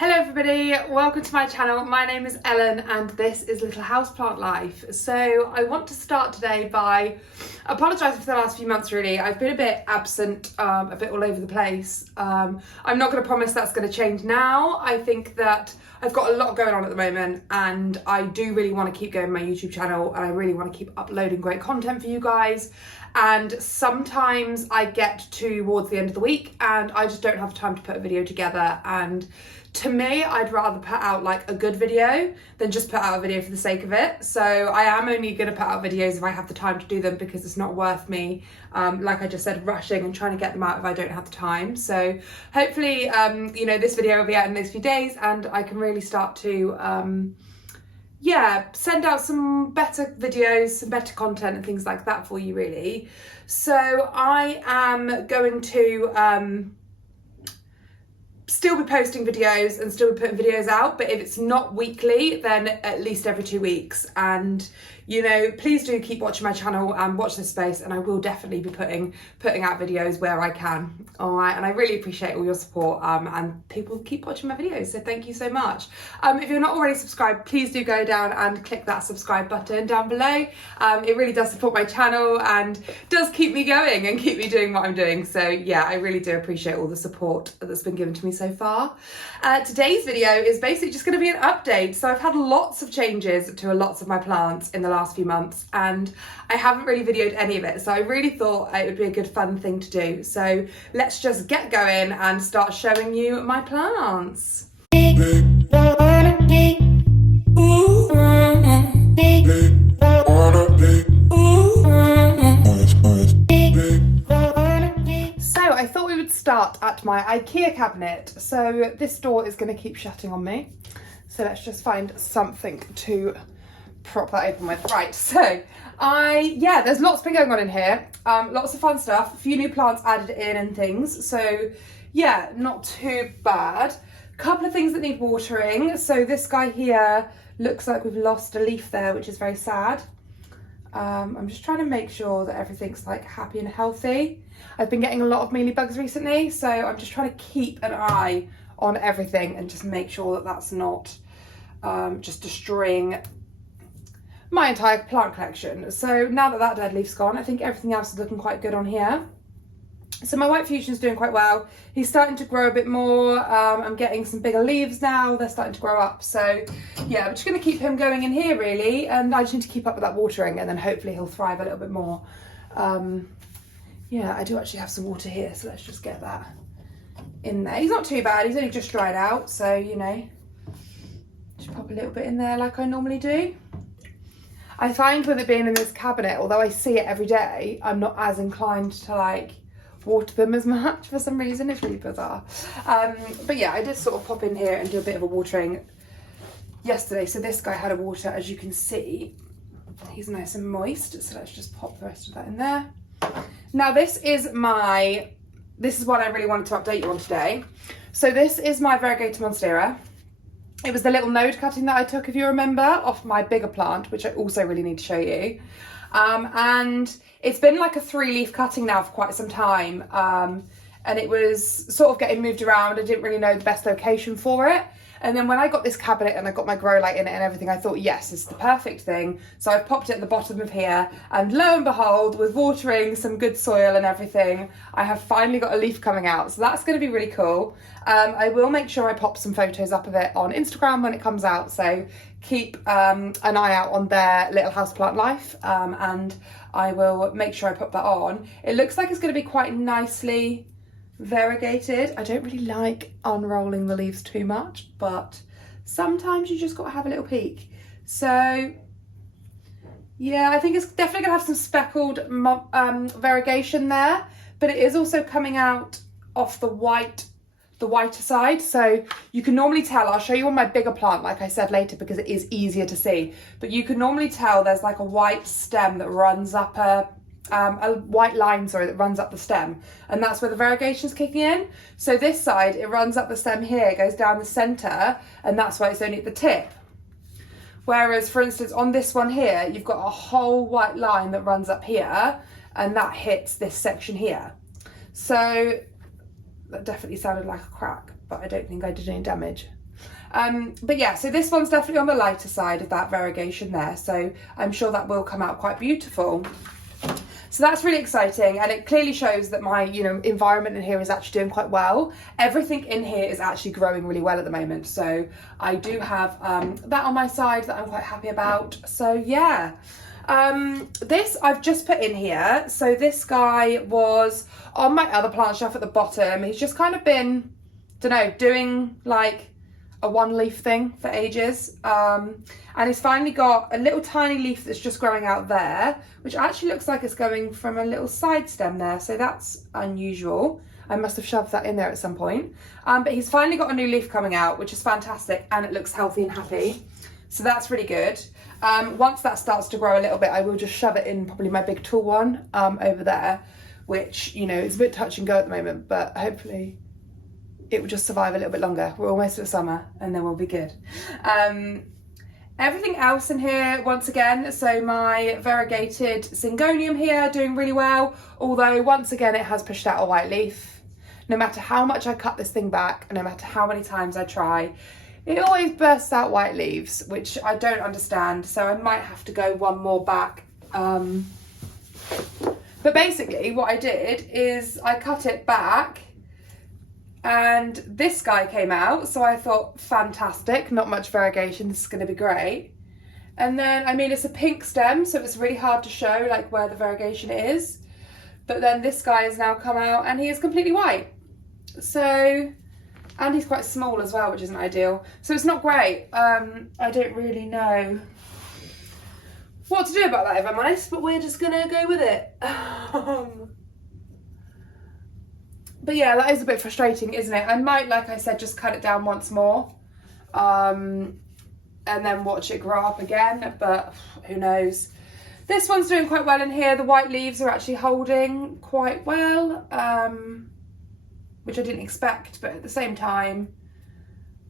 Hello everybody, welcome to my channel. My name is Ellen and this is Little Houseplant Life. So I want to start today by apologising for the last few months really. I've been a bit absent, a bit all over the place. I'm not going to promise that's going to change now. I think that I've got a lot going on at the moment and I do really want to keep going my YouTube channel and I really want to keep uploading great content for you guys. And sometimes I get towards the end of the week and I just don't have time to put a video together, and to me, I'd rather put out like a good video than just put out a video for the sake of it. So I am only going to put out videos if I have the time to do them, because it's not worth me, like I just said, rushing and trying to get them out if I don't have the time. So hopefully, this video will be out in the next few days and I can really start to, send out some better videos, some better content and things like that for you really. So I am going to, still be posting videos and still be putting videos out, but if it's not weekly, then at least every 2 weeks. And please do keep watching my channel and watch this space, and I will definitely be putting out videos where I can. All right, and I really appreciate all your support, and people keep watching my videos, so thank you so much. If you're not already subscribed, please do go down and click that subscribe button down below. It really does support my channel and does keep me going and keep me doing what I'm doing. So yeah, I really do appreciate all the support that's been given to me so far. Today's video is basically just going to be an update. So I've had lots of changes to lots of my plants in the last few months and I haven't really videoed any of it, so I really thought it would be a good fun thing to do. So let's just get going and start showing you my plants. I thought we would start at my Ikea cabinet. So this door is going to keep shutting on me. So let's just find something to prop that open with. Right, so there's lots been going on in here. Lots of fun stuff. A few new plants added in and things. So yeah, not too bad. Couple of things that need watering. So this guy here looks like we've lost a leaf there, which is very sad. I'm just trying to make sure that everything's like happy and healthy. I've been getting a lot of mealybugs recently, so I'm just trying to keep an eye on everything and just make sure that that's not just destroying my entire plant collection. So now that dead leaf's gone, I think everything else is looking quite good on here. So my white fuchsia's doing quite well. He's starting to grow a bit more. I'm getting some bigger leaves now. They're starting to grow up. So yeah, I'm just going to keep him going in here really. And I just need to keep up with that watering and then hopefully he'll thrive a little bit more. I do actually have some water here. So let's just get that in there. He's not too bad. He's only just dried out. So, just pop a little bit in there like I normally do. I find with it being in this cabinet, although I see it every day, I'm not as inclined to like water them as much for some reason. It's really bizarre, but yeah, I did sort of pop in here and do a bit of a watering yesterday. So this guy had a water, as you can see. He's nice and moist, so let's just pop the rest of that in there. Now this is what I really wanted to update you on today. So this is my Variegated Monstera. It was the little node cutting that I took, if you remember, off my bigger plant, which I also really need to show you. And it's been like a 3-leaf cutting now for quite some time. And it was sort of getting moved around. I didn't really know the best location for it. And then when I got this cabinet and I got my grow light in it and everything, I thought, yes, it's the perfect thing. So I've popped it at the bottom of here, and lo and behold, with watering, some good soil and everything, I have finally got a leaf coming out. So that's going to be really cool. I will make sure I pop some photos up of it on Instagram when it comes out. So keep an eye out on their Little Houseplant Life, and I will make sure I put that on. It looks like it's going to be quite nicely variegated. I don't really like unrolling the leaves too much, but sometimes you just got to have a little peek. So yeah, I think it's definitely gonna have some speckled variegation there, but it is also coming out off the whiter side. So you can normally tell, I'll show you on my bigger plant, like I said, later, because it is easier to see, but you can normally tell there's like a white stem that runs up a white line, that runs up the stem, and that's where the variegation is kicking in. So this side, it runs up the stem here, goes down the center, and that's why it's only at the tip. Whereas, for instance, on this one here, you've got a whole white line that runs up here, and that hits this section here. So that definitely sounded like a crack, but I don't think I did any damage. But yeah, so this one's definitely on the lighter side of that variegation there, so I'm sure that will come out quite beautiful. So that's really exciting, and it clearly shows that my, you know, environment in here is actually doing quite well. Everything in here is actually growing really well at the moment, so I do have that on my side that I'm quite happy about. So yeah, this I've just put in here. So this guy was on my other plant shelf at the bottom. He's just kind of been, don't know, doing like a one leaf thing for ages, and he's finally got a little tiny leaf that's just growing out there, which actually looks like it's going from a little side stem there, so that's unusual. I must have shoved that in there at some point, but he's finally got a new leaf coming out, which is fantastic, and it looks healthy and happy, so that's really good. Once that starts to grow a little bit, I will just shove it in probably my big tall one over there, which, you know, is a bit touch and go at the moment, but hopefully it will just survive a little bit longer. We're almost at summer and then we'll be good. Everything else in here, once again, so my variegated syngonium here doing really well, although once again it has pushed out a white leaf. No matter how much I cut this thing back, and no matter how many times I try, it always bursts out white leaves, which I don't understand, so I might have to go one more back. But basically what I did is I cut it back, and this guy came out, so I thought, fantastic, not much variegation, this is going to be great. And then, I mean, it's a pink stem, so it's really hard to show like where the variegation is, but then this guy has now come out and he is completely white. So, and he's quite small as well, which isn't ideal, so it's not great. I don't really know what to do about that, if I'm honest, but we're just gonna go with it. But yeah, that is a bit frustrating, isn't it? I might, like I said, just cut it down once more, and then watch it grow up again, but who knows. This one's doing quite well in here. The white leaves are actually holding quite well, which I didn't expect, but at the same time,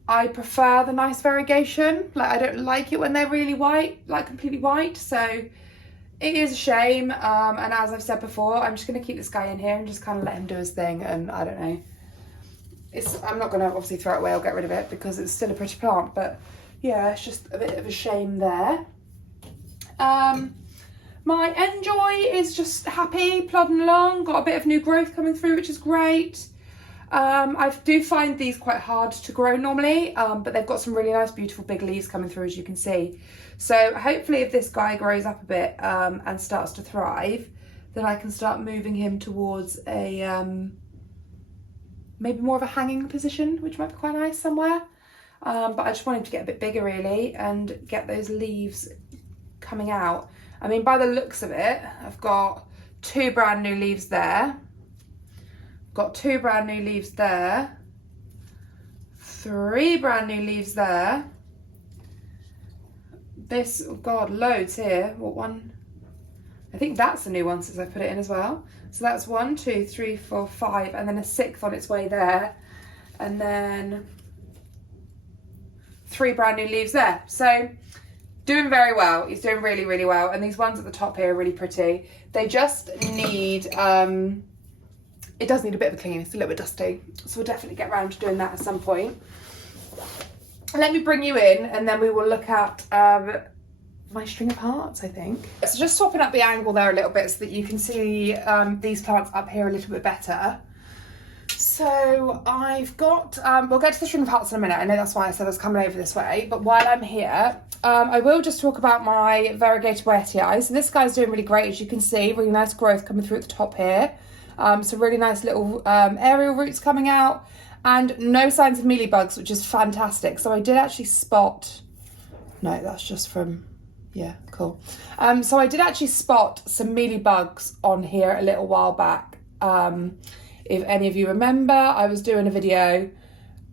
I prefer the nice variegation. Like, I don't like it when they're really white, like completely white, so it is a shame, and as I've said before, I'm just going to keep this guy in here and just kind of let him do his thing, and I don't know. I'm not going to obviously throw it away or get rid of it because it's still a pretty plant, but yeah, it's just a bit of a shame there. My Enjoy is just happy, plodding along, got a bit of new growth coming through, which is great. I do find these quite hard to grow normally, but they've got some really nice, beautiful big leaves coming through, as you can see. So hopefully if this guy grows up a bit and starts to thrive, then I can start moving him towards a maybe more of a hanging position, which might be quite nice somewhere. But I just want him to get a bit bigger really and get those leaves coming out. I mean, by the looks of it, I've got 2 brand new leaves there. Got 2 brand new leaves there, 3 brand new leaves there. This, oh God, loads here. What one? I think that's a new one since I put it in as well. So that's 1, 2, 3, 4, 5, and then a 6th on its way there. And then 3 brand new leaves there. So doing very well. He's doing really, really well. And these ones at the top here are really pretty. They just need, it does need a bit of a clean, it's a little bit dusty. So we'll definitely get around to doing that at some point. Let me bring you in and then we will look at my string of hearts, I think. So just swapping up the angle there a little bit so that you can see these plants up here a little bit better. So I've got, we'll get to the string of hearts in a minute. I know that's why I said I was coming over this way, but while I'm here, I will just talk about my variegated Monstera. So this guy's doing really great, as you can see, really nice growth coming through at the top here. So really nice little aerial roots coming out, and no signs of mealybugs, which is fantastic. So I did actually spot, no, that's just from, yeah, cool. So I did actually spot some mealybugs on here a little while back. If any of you remember, I was doing a video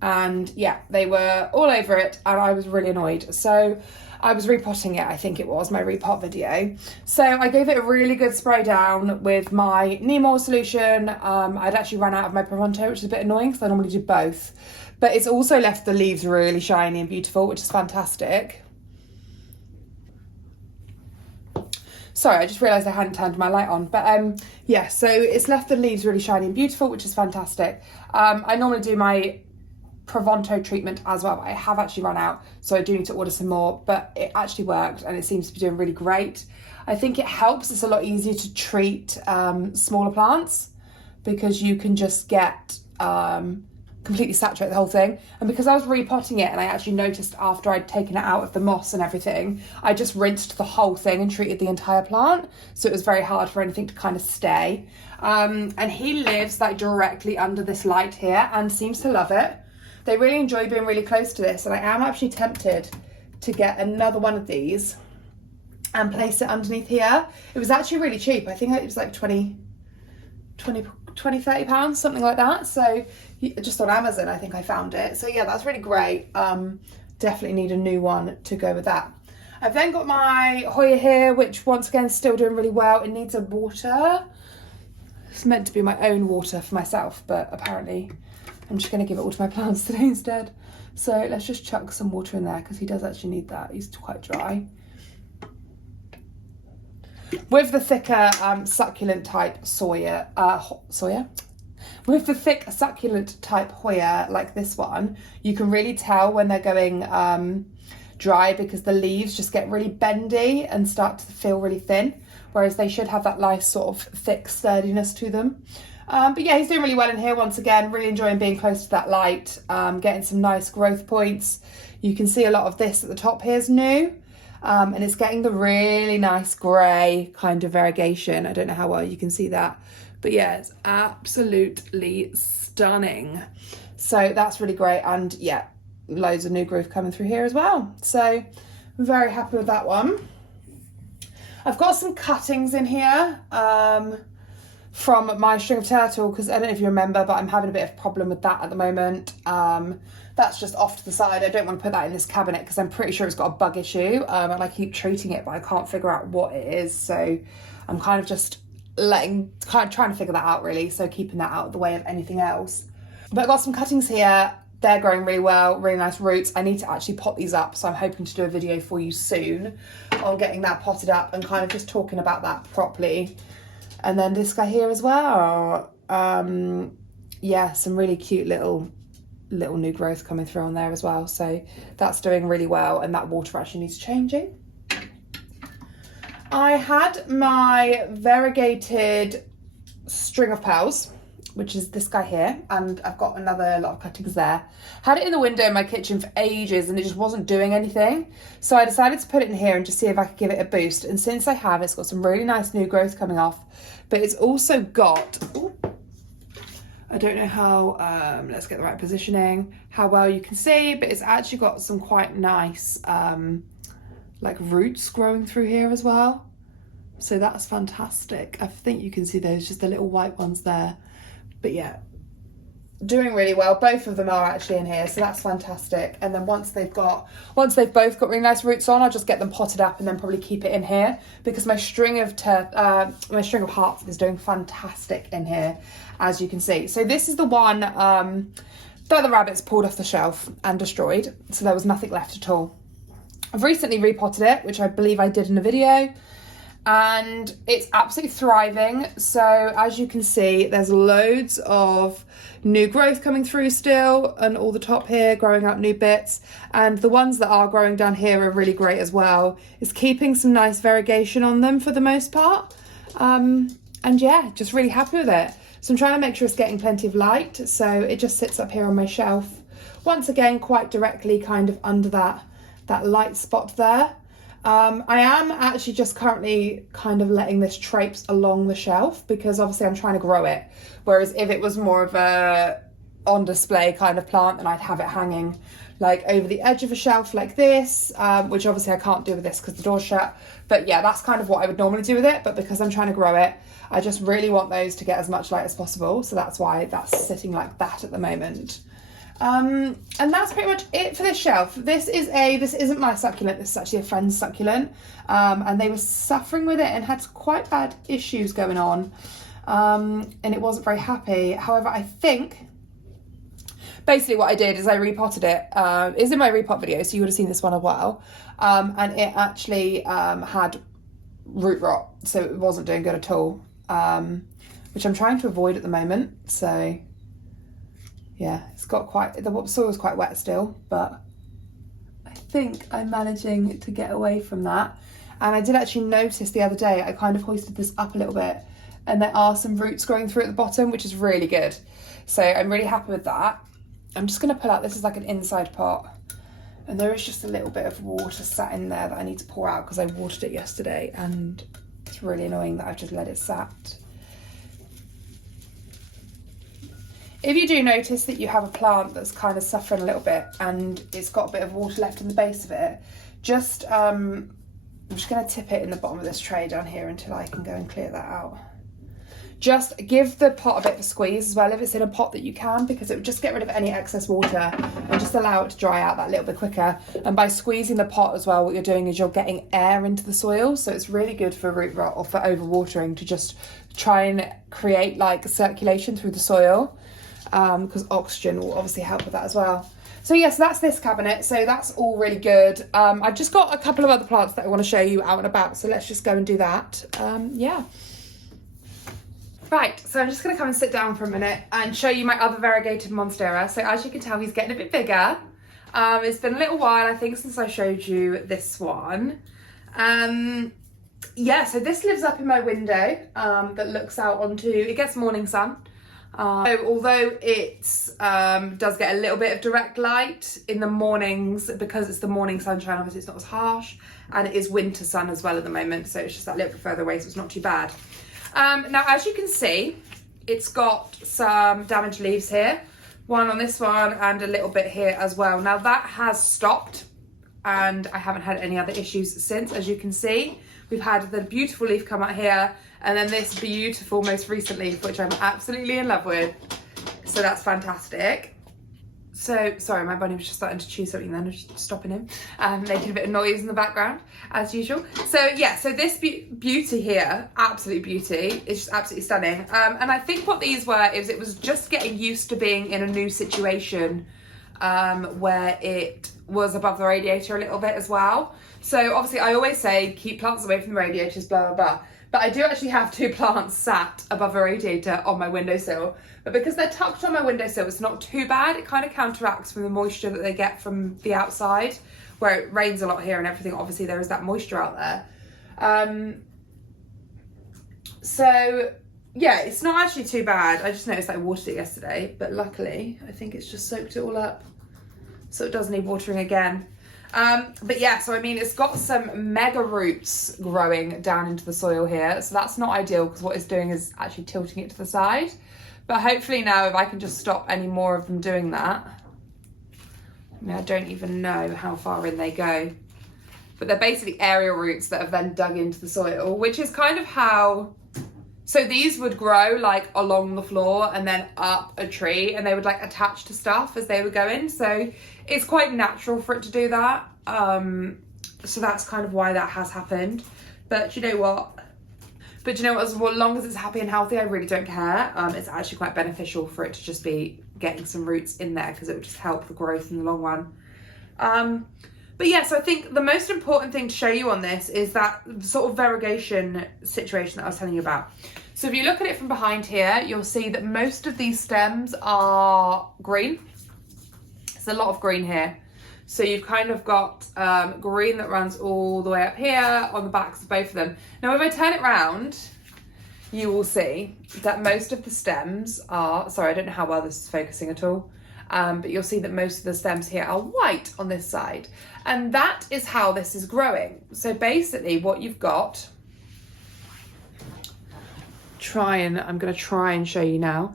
and yeah, they were all over it and I was really annoyed. So I was repotting it, I think it was my repot video. So I gave it a really good spray down with my Nemor solution. I'd actually run out of my Pronto, which is a bit annoying because I normally do both. But it's also left the leaves really shiny and beautiful, which is fantastic. Sorry, I just realised I hadn't turned my light on. But yeah, so it's left the leaves really shiny and beautiful, which is fantastic. I normally do my Pronto treatment as well. I have actually run out, so I do need to order some more, but it actually worked and it seems to be doing really great. I think it helps. It's a lot easier to treat smaller plants because you can just get completely saturate the whole thing. And because I was repotting it and I actually noticed after I'd taken it out of the moss and everything, I just rinsed the whole thing and treated the entire plant. So it was very hard for anything to kind of stay. And he lives like directly under this light here and seems to love it. They really enjoy being really close to this. And I am actually tempted to get another one of these and place it underneath here. It was actually really cheap. I think it was like 20, 30 pounds, something like that. So just on Amazon, I think I found it. So yeah, that's really great. Definitely need a new one to go with that. I've then got my Hoya here, which once again is still doing really well. It needs a water. It's meant to be my own water for myself, but apparently I'm just going to give it all to my plants today instead. So let's just chuck some water in there because he does actually need that. He's quite dry. With the thicker succulent type with the thick succulent type Hoya like this one, you can really tell when they're going dry because the leaves just get really bendy and start to feel really thin, whereas they should have that nice sort of thick sturdiness to them. But yeah, he's doing really well in here once again, really enjoying being close to that light, getting some nice growth points. You can see a lot of this at the top here is new. And it's getting the really nice grey kind of variegation. I don't know how well you can see that, but yeah, it's absolutely stunning. So that's really great. And yeah, loads of new growth coming through here as well. So I'm very happy with that one. I've got some cuttings in here from my string of turtle, because I don't know if you remember, but I'm having a bit of a problem with that at the moment. That's just off to the side. I don't want to put that in this cabinet because I'm pretty sure it's got a bug issue, and I keep treating it, but I can't figure out what it is. So I'm kind of just trying to figure that out really. So keeping that out of the way of anything else. But I've got some cuttings here. They're growing really well, really nice roots. I need to actually pot these up, so I'm hoping to do a video for you soon on getting that potted up and kind of just talking about that properly. And then this guy here as well. Yeah, some really cute little new growth coming through on there as well. So that's doing really well, and that water actually needs changing. I had my variegated string of pearls, which is this guy here, and I've got another lot of cuttings there. Had it in the window in my kitchen for ages and it just wasn't doing anything. So I decided to put it in here and just see if I could give it a boost. And since I have, it's got some really nice new growth coming off, but it's also got, I don't know how, let's get the right positioning, how well you can see, but it's actually got some quite nice like roots growing through here as well. So that's fantastic. I think you can see those, just the little white ones there. But yeah, doing really well. Both of them are actually in here, so that's fantastic. And then once they've both got really nice roots on, I'll just get them potted up and then probably keep it in here, because my string of hearts is doing fantastic in here, as you can see. So this is the one that the rabbits pulled off the shelf and destroyed, so there was nothing left at all. I've recently repotted it, which I believe I did in a video, and it's absolutely thriving. So as you can see, there's loads of new growth coming through still, and all the top here growing out new bits, and the ones that are growing down here are really great as well. It's keeping some nice variegation on them for the most part, and yeah, just really happy with it. So I'm trying to make sure it's getting plenty of light, so it just sits up here on my shelf, once again quite directly kind of under that light spot there. I am actually just currently kind of letting this traipse along the shelf, because obviously I'm trying to grow it, whereas if it was more of a on display kind of plant, then I'd have it hanging like over the edge of a shelf like this, which obviously I can't do with this because the door's shut. But yeah, that's kind of what I would normally do with it, but because I'm trying to grow it, I just really want those to get as much light as possible, so that's why that's sitting like that at the moment. And that's pretty much it for this shelf. This isn't my succulent, this is actually a friend's succulent, and they were suffering with it and had quite bad issues going on, and it wasn't very happy. However, I think basically what I did is I repotted it. It's in my repot video, so you would have seen this one a while, and it actually had root rot, so it wasn't doing good at all, which I'm trying to avoid at the moment. So yeah, it's got quite, the soil's quite wet still, but I think I'm managing to get away from that. And I did actually notice the other day, I kind of hoisted this up a little bit, and there are some roots growing through at the bottom, which is really good. So I'm really happy with that. I'm just going to pull out, this is like an inside pot, and there is just a little bit of water sat in there that I need to pour out because I watered it yesterday, and it's really annoying that I've just let it sat. If you do notice that you have a plant that's kind of suffering a little bit and it's got a bit of water left in the base of it, just I'm just going to tip it in the bottom of this tray down here until I can go and clear that out. Just give the pot a bit of a squeeze as well if it's in a pot that you can, because it would just get rid of any excess water and just allow it to dry out that little bit quicker. And by squeezing the pot as well, what you're doing is you're getting air into the soil, so it's really good for root rot or for overwatering to just try and create like circulation through the soil, because oxygen will obviously help with that as well. So yes, that's this cabinet, so that's all really good. I've just got a couple of other plants that I want to show you out and about, so let's just go and do that. Yeah. Right, so I'm just going to come and sit down for a minute and show you my other Variegated Monstera. So as you can tell, he's getting a bit bigger. It's been a little while, I think, since I showed you this one. Yeah, so this lives up in my window that looks out onto, it gets morning sun. So although it does get a little bit of direct light in the mornings, because it's the morning sunshine, obviously it's not as harsh, and it is winter sun as well at the moment, so it's just that little bit further away, so it's not too bad. Now, as you can see, it's got some damaged leaves here, one on this one and a little bit here as well. Now that has stopped and I haven't had any other issues since. As you can see, we've had the beautiful leaf come out here, and then this beautiful most recent leaf, which I'm absolutely in love with. So that's fantastic. So, sorry, my bunny was just starting to chew something then, I was just stopping him, making a bit of noise in the background, as usual. So yeah, so this beauty here, absolute beauty, is just absolutely stunning. And I think what these were, is it was just getting used to being in a new situation where it was above the radiator a little bit as well. So obviously I always say, keep plants away from the radiators, blah, blah, blah. But I do actually have two plants sat above a radiator on my windowsill. But because they're tucked on my windowsill, it's not too bad. It kind of counteracts from the moisture that they get from the outside, where it rains a lot here and everything. Obviously, there is that moisture out there. So, yeah, it's not actually too bad. I just noticed I watered it yesterday. But luckily, I think it's just soaked it all up. So it does need watering again. But yeah, so I mean, it's got some mega roots growing down into the soil here. So that's not ideal, because what it's doing is actually tilting it to the side. But hopefully now, if I can just stop any more of them doing that. I mean, I don't even know how far in they go. But they're basically aerial roots that have then dug into the soil, which is kind of how... So these would grow like along the floor and then up a tree, and they would like attach to stuff as they were going. So it's quite natural for it to do that. So that's kind of why that has happened. But you know what? As long as it's happy and healthy, I really don't care. It's actually quite beneficial for it to just be getting some roots in there, because it would just help the growth in the long run. But yeah, so I think the most important thing to show you on this is that sort of variegation situation that I was telling you about. So if you look at it from behind here, you'll see that most of these stems are green. There's a lot of green here. So you've kind of got green that runs all the way up here on the backs of both of them. Now, if I turn it round, you will see that most of the stems are, sorry, I don't know how well this is focusing at all. But you'll see that most of the stems here are white on this side. And that is how this is growing. So basically what you've got, I'm going to try and show you now.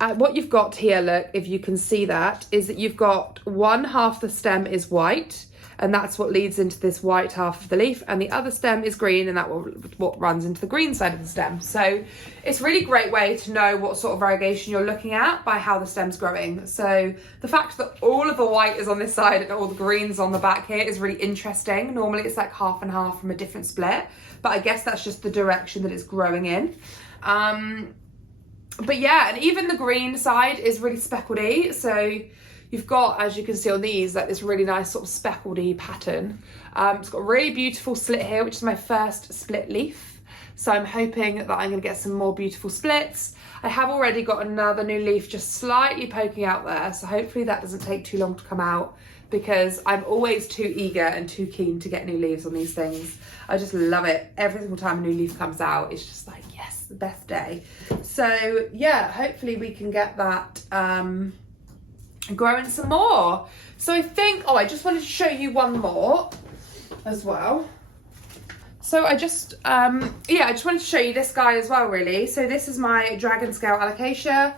What you've got here, look, if you can see that, is that you've got one half the stem is white, and that's what leads into this white half of the leaf, and the other stem is green, and that what runs into the green side of the stem. So it's a really great way to know what sort of variegation you're looking at by how the stem's growing. So the fact that all of the white is on this side and all the green's on the back here is really interesting. Normally it's like half and half from a different split, but I guess that's just the direction that it's growing in. But yeah, and even the green side is really speckledy. So you've got, as you can see on these, like this really nice sort of speckledy pattern. It's got a really beautiful slit here, which is my first split leaf. So I'm hoping that I'm going to get some more beautiful splits. I have already got another new leaf just slightly poking out there, so hopefully that doesn't take too long to come out, because I'm always too eager and too keen to get new leaves on these things. I just love it. Every single time a new leaf comes out, it's just like, yes, the best day. So yeah, hopefully we can get that growing some more. So I think, oh, I just wanted to show you one more as well. So I just, yeah, I just wanted to show you this guy as well, really. So this is my Dragon Scale Alocasia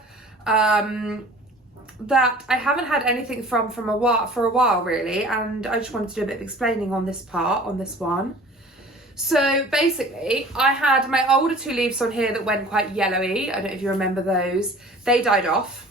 that I haven't had anything for a while, really. And I just wanted to do a bit of explaining on this part, on this one. So basically, I had my older 2 leaves on here that went quite yellowy. I don't know if you remember those. They died off,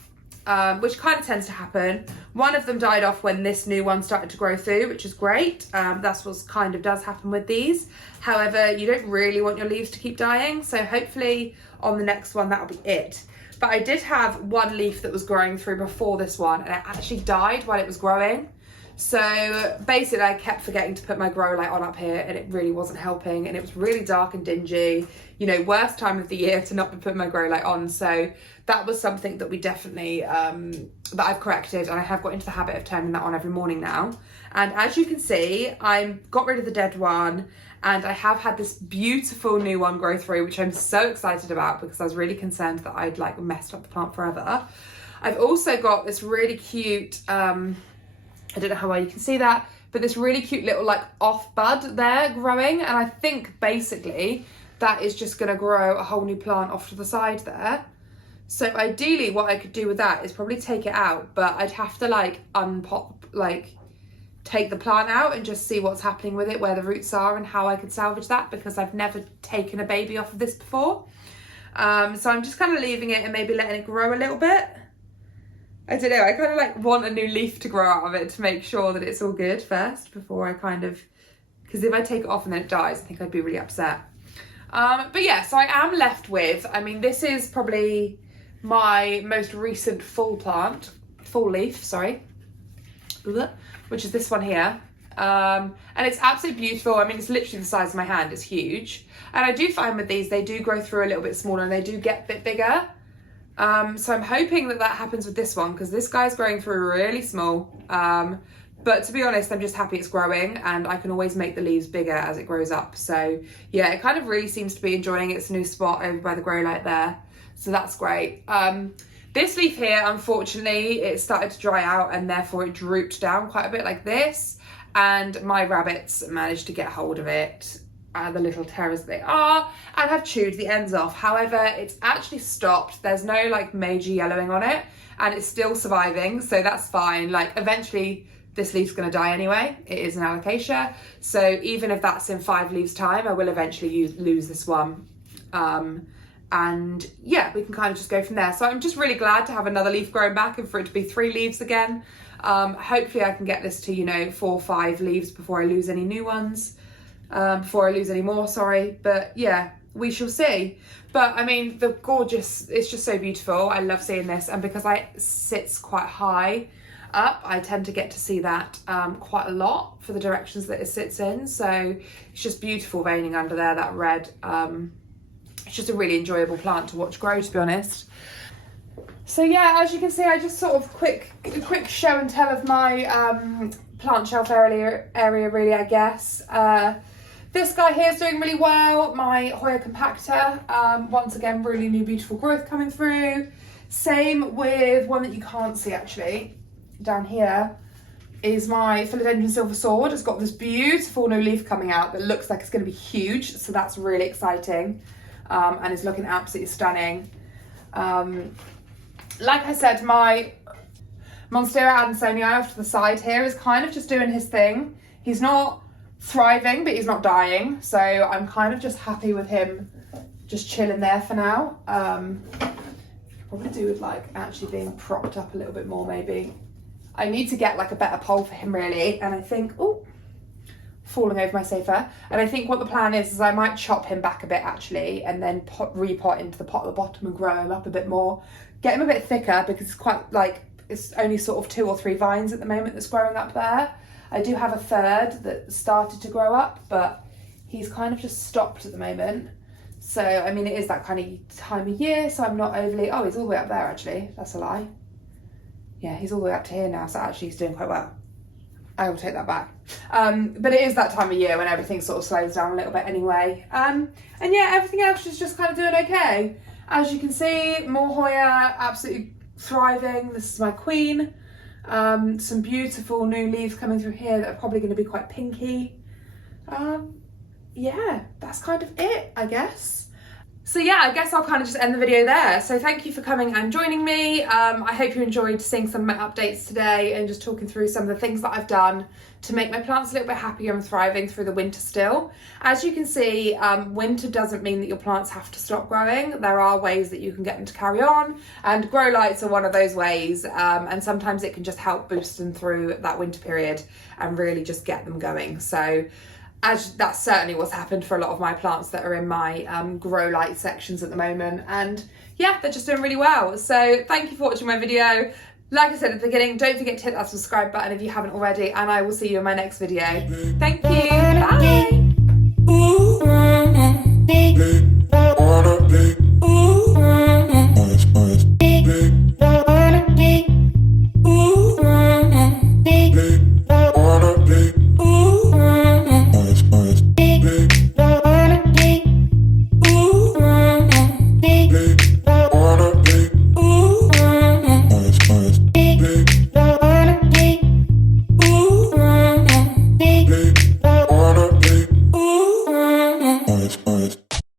which kind of tends to happen. One of them died off when this new one started to grow through, which is great. That's what kind of does happen with these. However, you don't really want your leaves to keep dying. So hopefully on the next one, that'll be it. But I did have one leaf that was growing through before this one, and it actually died while it was growing. So basically I kept forgetting to put my grow light on up here, and it really wasn't helping, and it was really dark and dingy. You know, worst time of the year to not be putting my grow light on. So that was something that we definitely, that I've corrected, and I have got into the habit of turning that on every morning now. And as you can see, I got rid of the dead one, and I have had this beautiful new one grow through, which I'm so excited about, because I was really concerned that I'd like messed up the plant forever. I've also got this really cute, I don't know how well you can see that, but this really cute little like off bud there growing, and I think basically that is just going to grow a whole new plant off to the side there. So ideally what I could do with that is probably take it out, but I'd have to like unpop, like take the plant out and just see what's happening with it, where the roots are, and how I could salvage that, because I've never taken a baby off of this before. So I'm just kind of leaving it and maybe letting it grow a little bit. I don't know, I kind of like want a new leaf to grow out of it to make sure that it's all good first before I kind of, because if I take it off and then it dies, I think I'd be really upset. But yeah, so I am left with, I mean, this is probably my most recent full leaf, sorry, which is this one here. And it's absolutely beautiful. I mean, it's literally the size of my hand, it's huge. And I do find with these, they do grow through a little bit smaller and they do get a bit bigger. So I'm hoping that happens with this one, because this guy's growing through really small. But to be honest, I'm just happy it's growing, and I can always make the leaves bigger as it grows up. So yeah, it kind of really seems to be enjoying its new spot over by the grow light there. So that's great. This leaf here, unfortunately, it started to dry out, and therefore it drooped down quite a bit like this. And my rabbits managed to get hold of it, the little terrors they are, and have chewed the ends off. However, it's actually stopped. There's no like major yellowing on it, and it's still surviving, so that's fine. Like eventually this leaf's going to die anyway. It is an alocasia, so even if that's in 5 leaves time, I will eventually lose this one. And yeah, we can kind of just go from there. So I'm just really glad to have another leaf growing back and for it to be 3 leaves again. Hopefully I can get this to, you know, 4 or 5 leaves before I lose any new ones. Before I lose any more, sorry. But yeah, we shall see. But I mean, the gorgeous, it's just so beautiful. I love seeing this. And because it sits quite high up, I tend to get to see that quite a lot for the directions that it sits in. So it's just beautiful veining under there, that red. It's just a really enjoyable plant to watch grow, to be honest. So yeah, as you can see, I just sort of quick show and tell of my plant shelf area really, I guess. This guy here is doing really well. My Hoya compactor, once again, really new beautiful growth coming through. Same with one that you can't see actually, down here, is my Philodendron Silver Sword. It's got this beautiful new leaf coming out that looks like it's going to be huge, so that's really exciting, and it's looking absolutely stunning. Like I said, my Monstera Adansonii off to the side here is kind of just doing his thing. He's not thriving, but he's not dying, so I'm kind of just happy with him just chilling there for now. Probably do with like actually being propped up a little bit more maybe. I need to get like a better pole for him really, and I think, oh, falling over my sofa. And I think what the plan is I might chop him back a bit actually, and then repot into the pot at the bottom and grow him up a bit more. Get him a bit thicker, because it's quite like, it's only sort of 2 or 3 vines at the moment that's growing up there. I do have a third that started to grow up, but he's kind of just stopped at the moment. So, I mean, it is that kind of time of year, so I'm not overly... Oh, he's all the way up there, actually. That's a lie. Yeah, he's all the way up to here now, so actually he's doing quite well. I will take that back. But it is that time of year when everything sort of slows down a little bit anyway. And yeah, everything else is just kind of doing okay. As you can see, more Hoya, absolutely thriving. This is my queen. Some beautiful new leaves coming through here that are probably going to be quite pinky. Yeah, that's kind of it, I guess. So yeah, I guess I'll kind of just end the video there. So thank you for coming and joining me. I hope you enjoyed seeing some of my updates today and just talking through some of the things that I've done to make my plants a little bit happier and thriving through the winter still. As you can see, winter doesn't mean that your plants have to stop growing. There are ways that you can get them to carry on, and grow lights are one of those ways. And sometimes it can just help boost them through that winter period and really just get them going. So as that's certainly what's happened for a lot of my plants that are in my grow light sections at the moment, and yeah, they're just doing really well. So thank you for watching my video. Like I said at the beginning, don't forget to hit that subscribe button if you haven't already, and I will see you in my next video. Thank you, bye.